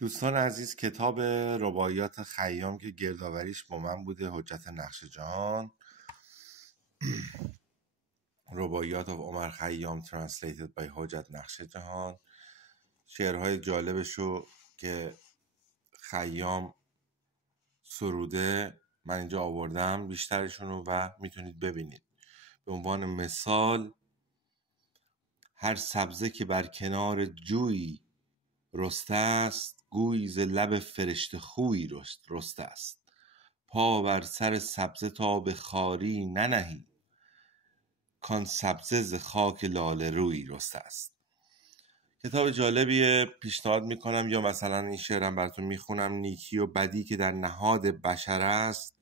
دوستان عزیز، کتاب رباعیات خیام که گردآوریش با من بوده حجت نقشجهان، رباعیات of عمر خیام translated by حجت نقشجهان. شعرهای جالبشو که خیام سروده من اینجا آوردم بیشترشونو و میتونید ببینید. به عنوان مثال: هر سبزه که بر کنار جویی رسته است، گویی ز لب فرشته خویی رسته است. پا بر سر سبزه تا به خاری ننهی، کان سبزه ز خاک لاله رویی رسته است. کتاب جالبیه، پیشنهاد میکنم. یا مثلا این شعرم براتون میخونم: نیکی و بدی که در نهاد بشر است،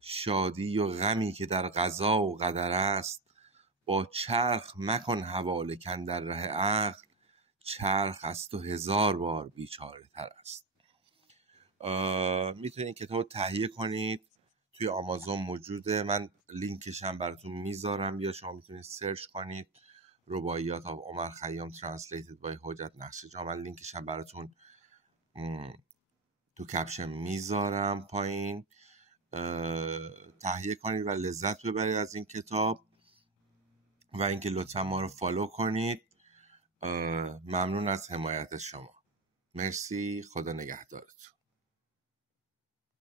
شادی و غمی که در قضا و قدر است. با چرخ مکن حواله کاندر ره عقل، چرخ از تو 1000 بار بیچاره تر است. میتونید کتاب تهیه کنید، توی آمازون موجوده، من لینکش هم براتون میذارم، یا شما میتونید سرچ کنید رباعیات of عمر خیام translated by حجت نقشجهان. من لینکش هم براتون تو کپشن میذارم پایین. تهیه کنید و لذت ببرید از این کتاب و اینکه لطفا ما رو فالو کنید. ممنون از حمایت شما. مرسی، خدا نگهدارتون.